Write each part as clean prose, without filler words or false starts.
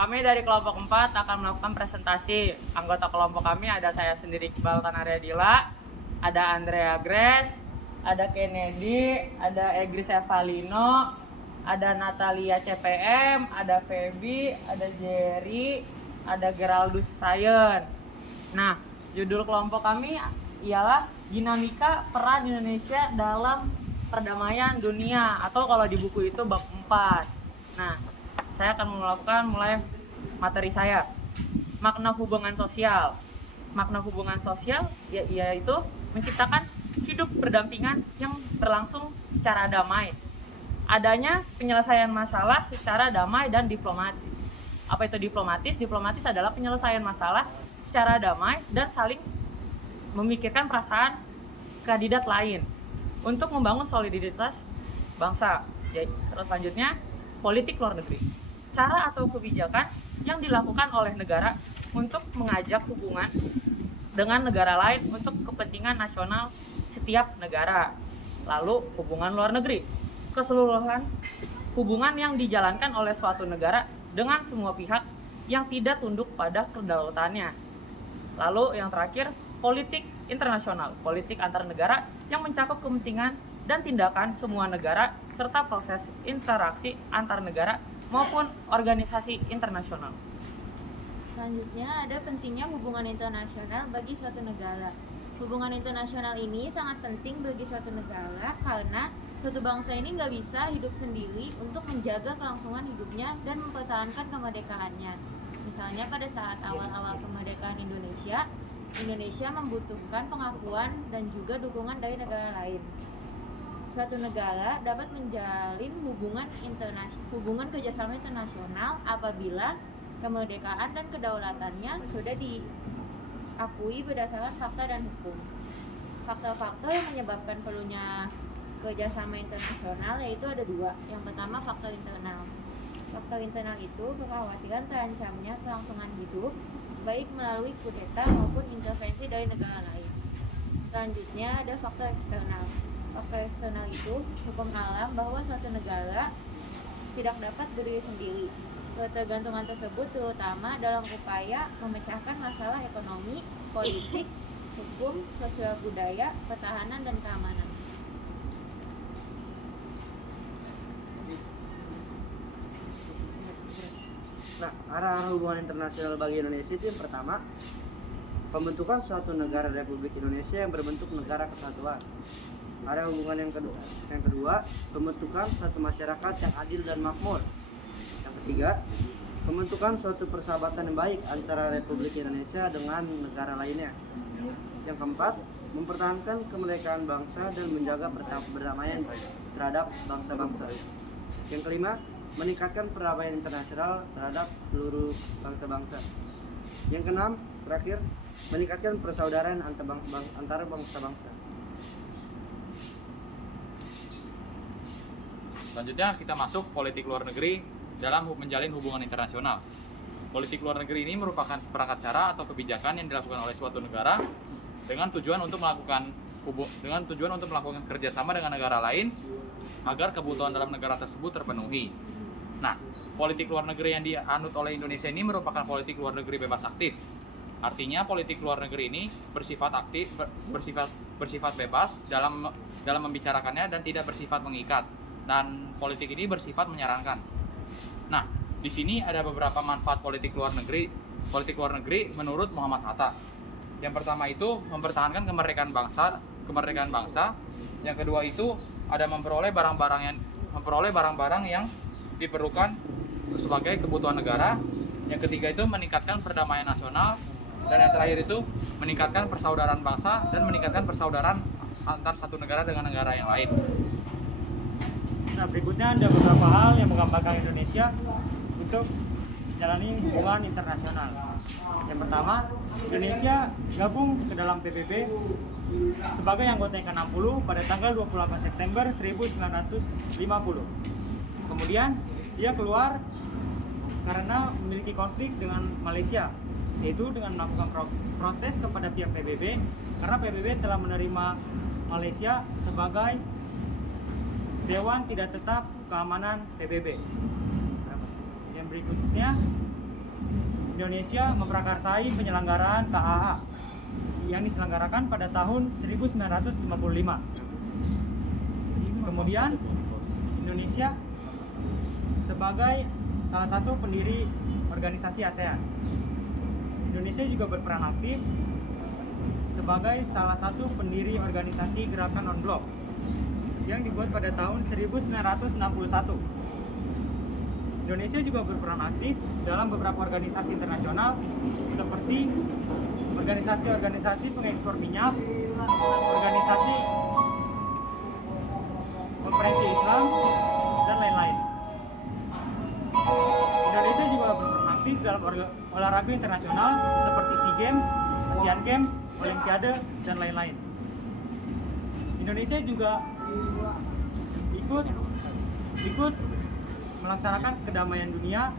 Kami dari kelompok 4 akan melakukan presentasi. Anggota kelompok kami ada saya sendiri Iqbal Tanaryadila, ada Andrea Grace, ada Kennedy, ada Egris Evalino, ada Natalia CPM, ada Feby, ada Jerry, ada Geraldus Ryan. Nah, judul kelompok kami ialah Dinamika Peran Indonesia dalam Perdamaian Dunia, atau kalau di buku itu bab 4. Nah, saya akan mulai materi saya. Makna hubungan sosial. Makna hubungan sosial yaitu menciptakan hidup berdampingan yang berlangsung secara damai. Adanya penyelesaian masalah secara damai dan diplomatis. Apa itu diplomatis? Diplomatis adalah penyelesaian masalah secara damai dan saling memikirkan perasaan kandidat lain untuk membangun soliditas bangsa. Terus selanjutnya, politik luar negeri. Cara atau kebijakan yang dilakukan oleh negara untuk mengajak hubungan dengan negara lain untuk kepentingan nasional setiap negara. Lalu hubungan luar negeri, keseluruhan hubungan yang dijalankan oleh suatu negara dengan semua pihak yang tidak tunduk pada kedaulatannya. Lalu yang terakhir, politik internasional, politik antar negara yang mencakup kepentingan dan tindakan semua negara serta proses interaksi antar negara maupun organisasi internasional. Selanjutnya ada pentingnya hubungan internasional bagi suatu negara. Hubungan internasional ini sangat penting bagi suatu negara karena suatu bangsa ini nggak bisa hidup sendiri untuk menjaga kelangsungan hidupnya dan mempertahankan kemerdekaannya. Misalnya pada saat awal-awal kemerdekaan Indonesia membutuhkan pengakuan dan juga dukungan dari negara lain. Suatu negara dapat menjalin hubungan kerjasama internasional apabila kemerdekaan dan kedaulatannya sudah diakui berdasarkan fakta dan hukum. Faktor-faktor yang menyebabkan perlunya kerjasama internasional yaitu ada dua. Yang pertama, faktor internal. Faktor internal itu kekhawatiran terancamnya kelangsungan hidup, baik melalui kudeta maupun intervensi dari negara lain. Selanjutnya ada faktor eksternal. Faktor eksternal itu hukum alam bahwa suatu negara tidak dapat berdiri sendiri. Ketergantungan tersebut terutama dalam upaya memecahkan masalah ekonomi, politik, hukum, sosial budaya, pertahanan, dan keamanan. Nah, arah-arah hubungan internasional bagi Indonesia itu yang pertama, pembentukan suatu negara Republik Indonesia yang berbentuk negara kesatuan. Area hubungan yang kedua, pembentukan suatu masyarakat yang adil dan makmur. Yang ketiga, pembentukan suatu persahabatan yang baik antara Republik Indonesia dengan negara lainnya. Yang keempat, mempertahankan kemerdekaan bangsa dan menjaga perdamaian terhadap bangsa-bangsa. Yang kelima, meningkatkan perdamaian internasional terhadap seluruh bangsa-bangsa. Yang keenam, terakhir, meningkatkan persaudaraan antara bangsa-bangsa. Selanjutnya kita masuk politik luar negeri dalam menjalin hubungan internasional. Politik luar negeri ini merupakan seperangkat cara atau kebijakan yang dilakukan oleh suatu negara dengan tujuan untuk melakukan kerjasama dengan negara lain agar kebutuhan dalam negara tersebut terpenuhi. Nah, politik luar negeri yang dianut oleh Indonesia ini merupakan politik luar negeri bebas aktif. Artinya politik luar negeri ini bersifat bebas dalam membicarakannya dan tidak bersifat mengikat. Dan politik ini bersifat menyarankan. Nah, di sini ada beberapa manfaat politik luar negeri menurut Muhammad Hatta. Yang pertama itu mempertahankan kemerdekaan bangsa. Yang kedua itu ada memperoleh barang-barang yang diperlukan sebagai kebutuhan negara. Yang ketiga itu meningkatkan perdamaian nasional. Dan yang terakhir itu meningkatkan persaudaraan bangsa dan meningkatkan persaudaraan antar satu negara dengan negara yang lain. Nah, berikutnya ada beberapa hal yang menggambarkan Indonesia untuk menjalani hubungan internasional. Yang pertama, Indonesia gabung ke dalam PBB sebagai anggota yang ke-60 pada tanggal 28 September 1950. Kemudian, dia keluar karena memiliki konflik dengan Malaysia, yaitu dengan melakukan protes kepada pihak PBB karena PBB telah menerima Malaysia sebagai Dewan Tidak Tetap Keamanan PBB. Yang berikutnya, Indonesia memprakarsai penyelenggaraan KAA yang diselenggarakan pada tahun 1955. Kemudian Indonesia sebagai salah satu pendiri organisasi ASEAN. Indonesia juga berperan aktif sebagai salah satu pendiri organisasi Gerakan Non-Blok yang dibuat pada tahun 1961. Indonesia juga berperan aktif dalam beberapa organisasi internasional seperti organisasi-organisasi pengekspor minyak, organisasi konferensi Islam, dan lain-lain. Indonesia juga berperan aktif dalam olahraga internasional seperti SEA Games, Asian Games, Olimpiade, dan lain-lain. Indonesia juga ikut melaksanakan kedamaian dunia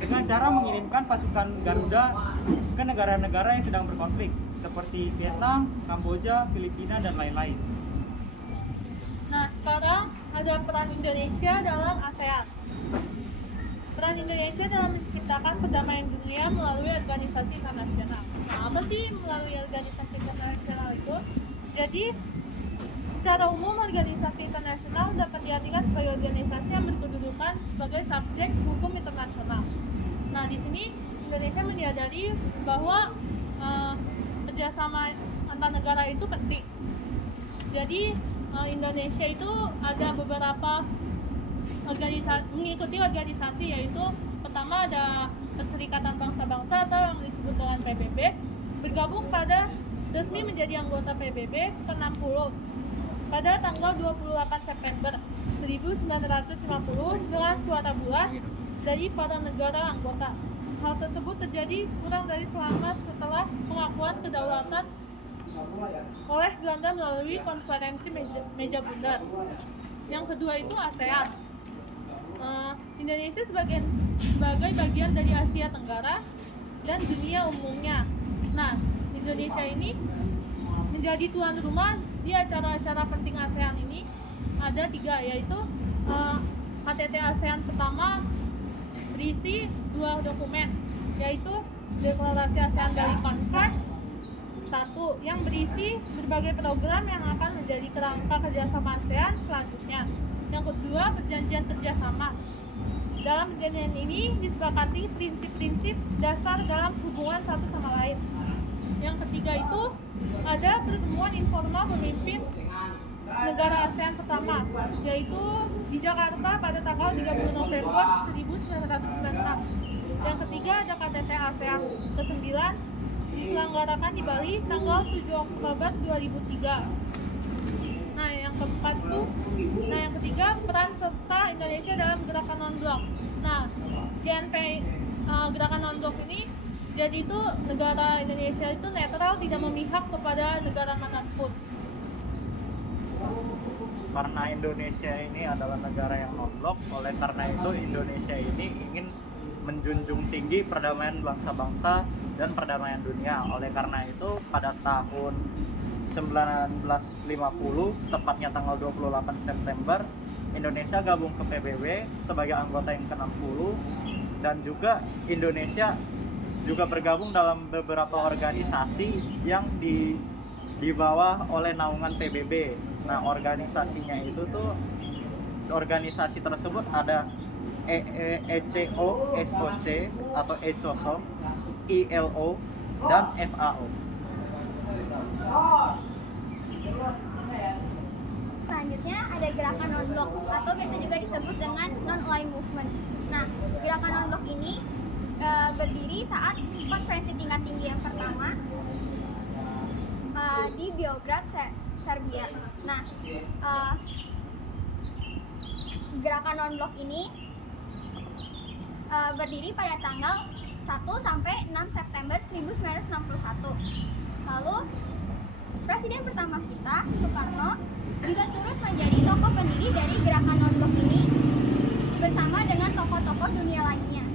dengan cara mengirimkan pasukan Garuda ke negara-negara yang sedang berkonflik seperti Vietnam, Kamboja, Filipina, dan lain-lain. Nah, sekarang ada peran Indonesia dalam ASEAN. Peran Indonesia dalam menciptakan perdamaian dunia melalui organisasi internasional. Nah, apa sih melalui organisasi internasional itu? Jadi, secara umum organisasi internasional dapat diartikan sebagai organisasi yang berkedudukan sebagai subjek hukum internasional. Nah, di sini Indonesia menyadari bahwa kerjasama antar negara itu penting. Jadi Indonesia itu ada beberapa mengikuti organisasi, yaitu pertama ada Perserikatan Bangsa-Bangsa atau yang disebut dengan PBB, bergabung pada resmi menjadi anggota PBB ke-60 pada tanggal 28 September 1950 dengan suara bulat dari para negara anggota. Hal tersebut terjadi kurang dari selama setelah pengakuan kedaulatan oleh Belanda melalui konferensi meja bundar. Yang kedua itu ASEAN. Indonesia sebagai bagian dari Asia Tenggara dan dunia umumnya. Nah, Indonesia ini menjadi tuan rumah di acara-acara penting ASEAN ini. Ada 3, yaitu KTT ASEAN pertama berisi 2 dokumen, yaitu Deklarasi ASEAN Bali Conference 1 yang berisi berbagai program yang akan menjadi kerangka kerjasama ASEAN selanjutnya. Yang kedua, perjanjian kerjasama. Dalam perjanjian ini disepakati prinsip-prinsip dasar dalam hubungan satu sama lain. Yang ketiga itu ada pertemuan informal pemimpin negara ASEAN pertama, yaitu di Jakarta pada tanggal 30 November 1996. Yang ketiga ada KTT ASEAN ke-9 diselenggarakan di Bali tanggal 7 Oktober 2003. Yang ketiga peran serta Indonesia dalam gerakan non-blok. Nah, GNP gerakan non-blok ini jadi itu negara Indonesia itu netral, tidak memihak kepada negara manapun. Karena Indonesia ini adalah negara yang non-blok, oleh karena itu Indonesia ini ingin menjunjung tinggi perdamaian bangsa-bangsa dan perdamaian dunia. Oleh karena itu pada tahun 1950, tepatnya tanggal 28 September, Indonesia gabung ke PBB sebagai anggota yang ke-60, dan juga Indonesia juga bergabung dalam beberapa organisasi yang di bawah oleh naungan PBB. Nah, organisasinya itu tuh, organisasi tersebut ada ECO, SOC atau ECOSOC, ILO, dan FAO. Selanjutnya ada gerakan non-blok atau biasa juga disebut dengan non-aligned movement. Nah, gerakan non-blok ini berdiri saat konferensi tingkat tinggi yang pertama di Beograd, Serbia. Nah, gerakan non-blok ini berdiri pada tanggal 1 sampai 6 September 1961. Lalu Presiden pertama kita, Soekarno, juga turut menjadi tokoh pendiri dari gerakan non-blok ini bersama dengan tokoh-tokoh dunia lainnya.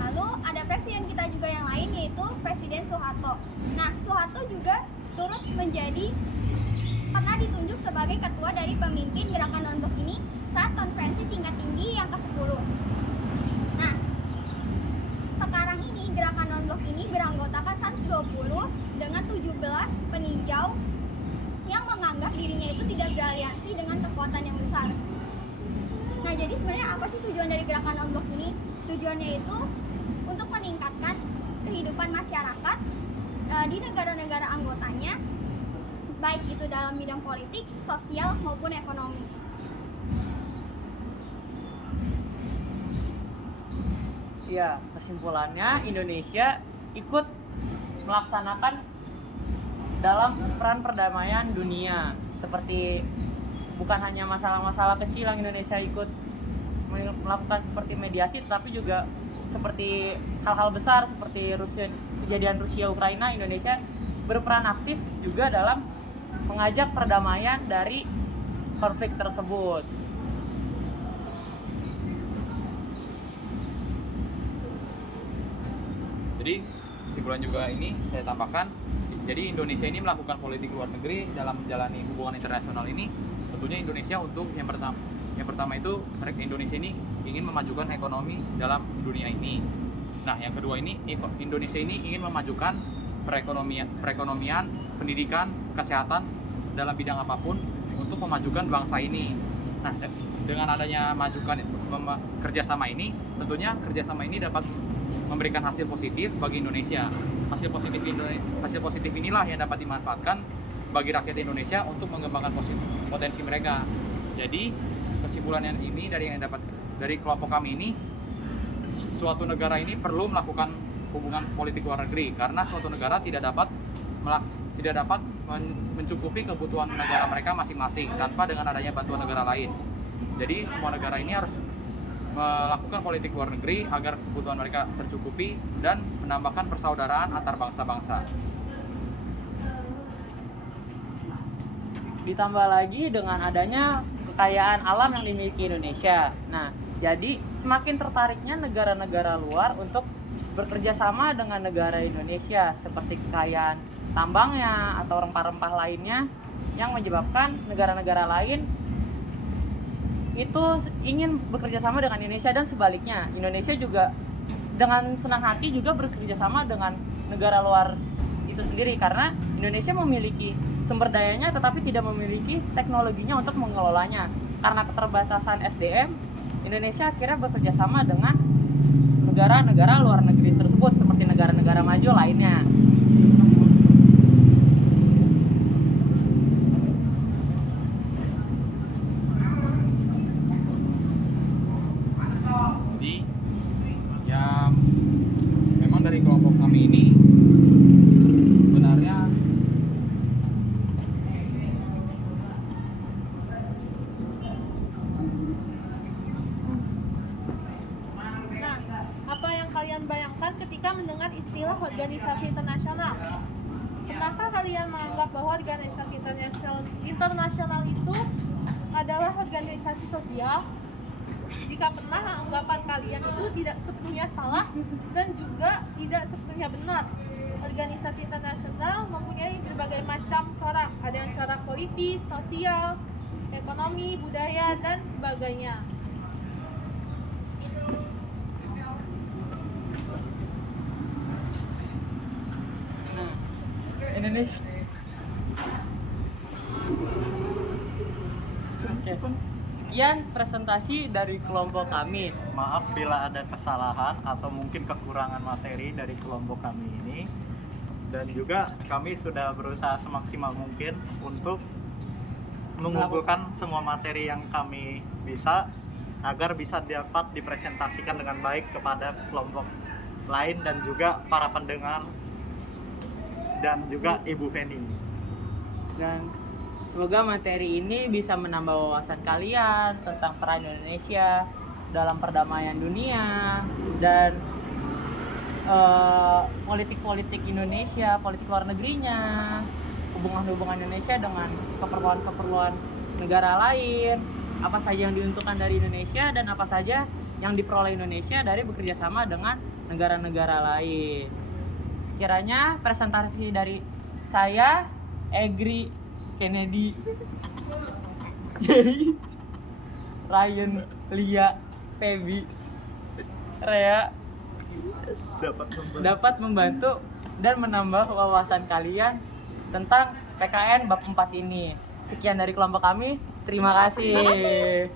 Lalu ada presiden kita juga yang lain, yaitu Presiden Soeharto. Nah, Soeharto juga turut pernah ditunjuk sebagai ketua dari pemimpin gerakan non-blok ini saat konferensi tingkat tinggi yang ke-10. Nah, 2020 dengan 17 peninjau yang menganggap dirinya itu tidak beraliansi dengan kekuatan yang besar. Nah, jadi sebenarnya apa sih tujuan dari gerakan non-blok ini? Tujuannya itu untuk meningkatkan kehidupan masyarakat di negara-negara anggotanya, baik itu dalam bidang politik, sosial, maupun ekonomi. Ya, kesimpulannya Indonesia ikut melaksanakan dalam peran perdamaian dunia, seperti bukan hanya masalah-masalah kecil yang Indonesia ikut melakukan seperti mediasi, tetapi juga seperti hal-hal besar seperti kejadian Rusia Ukraina. Indonesia berperan aktif juga dalam mengajak perdamaian dari konflik tersebut. Jadi kesimpulan juga ini saya tambahkan, jadi Indonesia ini melakukan politik luar negeri dalam menjalani hubungan internasional ini. Tentunya Indonesia untuk yang pertama itu Indonesia ini ingin memajukan ekonomi dalam dunia ini. Nah, yang kedua ini Indonesia ini ingin memajukan perekonomian, pendidikan, kesehatan dalam bidang apapun untuk memajukan bangsa ini. Nah, dengan adanya kerjasama ini, tentunya kerjasama ini dapat memberikan hasil positif bagi Indonesia. Hasil positif inilah yang dapat dimanfaatkan bagi rakyat Indonesia untuk mengembangkan potensi mereka. Jadi kesimpulan yang ini dari kelompok kami ini, suatu negara ini perlu melakukan hubungan politik luar negeri karena suatu negara tidak dapat mencukupi kebutuhan negara mereka masing-masing tanpa dengan adanya bantuan negara lain. Jadi semua negara ini harus melakukan politik luar negeri agar kebutuhan mereka tercukupi dan menambahkan persaudaraan antar bangsa-bangsa. Ditambah lagi dengan adanya kekayaan alam yang dimiliki Indonesia. Nah, jadi semakin tertariknya negara-negara luar untuk bekerja sama dengan negara Indonesia seperti kekayaan tambangnya atau rempah-rempah lainnya yang menyebabkan negara-negara lain itu ingin bekerja sama dengan Indonesia dan sebaliknya. Indonesia juga dengan senang hati juga bekerja sama dengan negara luar itu sendiri karena Indonesia memiliki sumber dayanya tetapi tidak memiliki teknologinya untuk mengelolanya. Karena keterbatasan SDM, Indonesia akhirnya bekerja sama dengan negara-negara luar negeri tersebut seperti negara-negara maju lainnya. Jadi ya memang dari kelompok kami ini sebenarnya Nah, apa yang kalian bayangkan ketika mendengar istilah organisasi internasional? Pernahkah kalian menganggap bahwa organisasi internasional itu adalah organisasi sosial? Jika pernah, anggapan kalian itu tidak sepenuhnya salah dan juga tidak sepenuhnya benar. Organisasi internasional mempunyai berbagai macam corak. Ada yang corak politis, sosial, ekonomi, budaya, dan sebagainya. Nah, Indonesia. Oke. Sekian presentasi dari kelompok kami. Maaf bila ada kesalahan atau mungkin kekurangan materi dari kelompok kami ini. Dan juga kami sudah berusaha semaksimal mungkin untuk mengumpulkan semua materi yang kami bisa agar bisa dapat dipresentasikan dengan baik kepada kelompok lain dan juga para pendengar dan juga Ibu Feni. Dan semoga materi ini bisa menambah wawasan kalian tentang peran Indonesia dalam perdamaian dunia dan politik-politik Indonesia, politik luar negerinya, hubungan-hubungan Indonesia dengan keperluan-keperluan negara lain, apa saja yang diuntungkan dari Indonesia dan apa saja yang diperoleh Indonesia dari bekerja sama dengan negara-negara lain. Sekiranya presentasi dari saya, Egri, Kennedy, Jerry, Ryan, Lia, Feby, Rea dapat membantu dan menambah wawasan kalian tentang PKN bab 4 ini. Sekian dari kelompok kami. Terima kasih.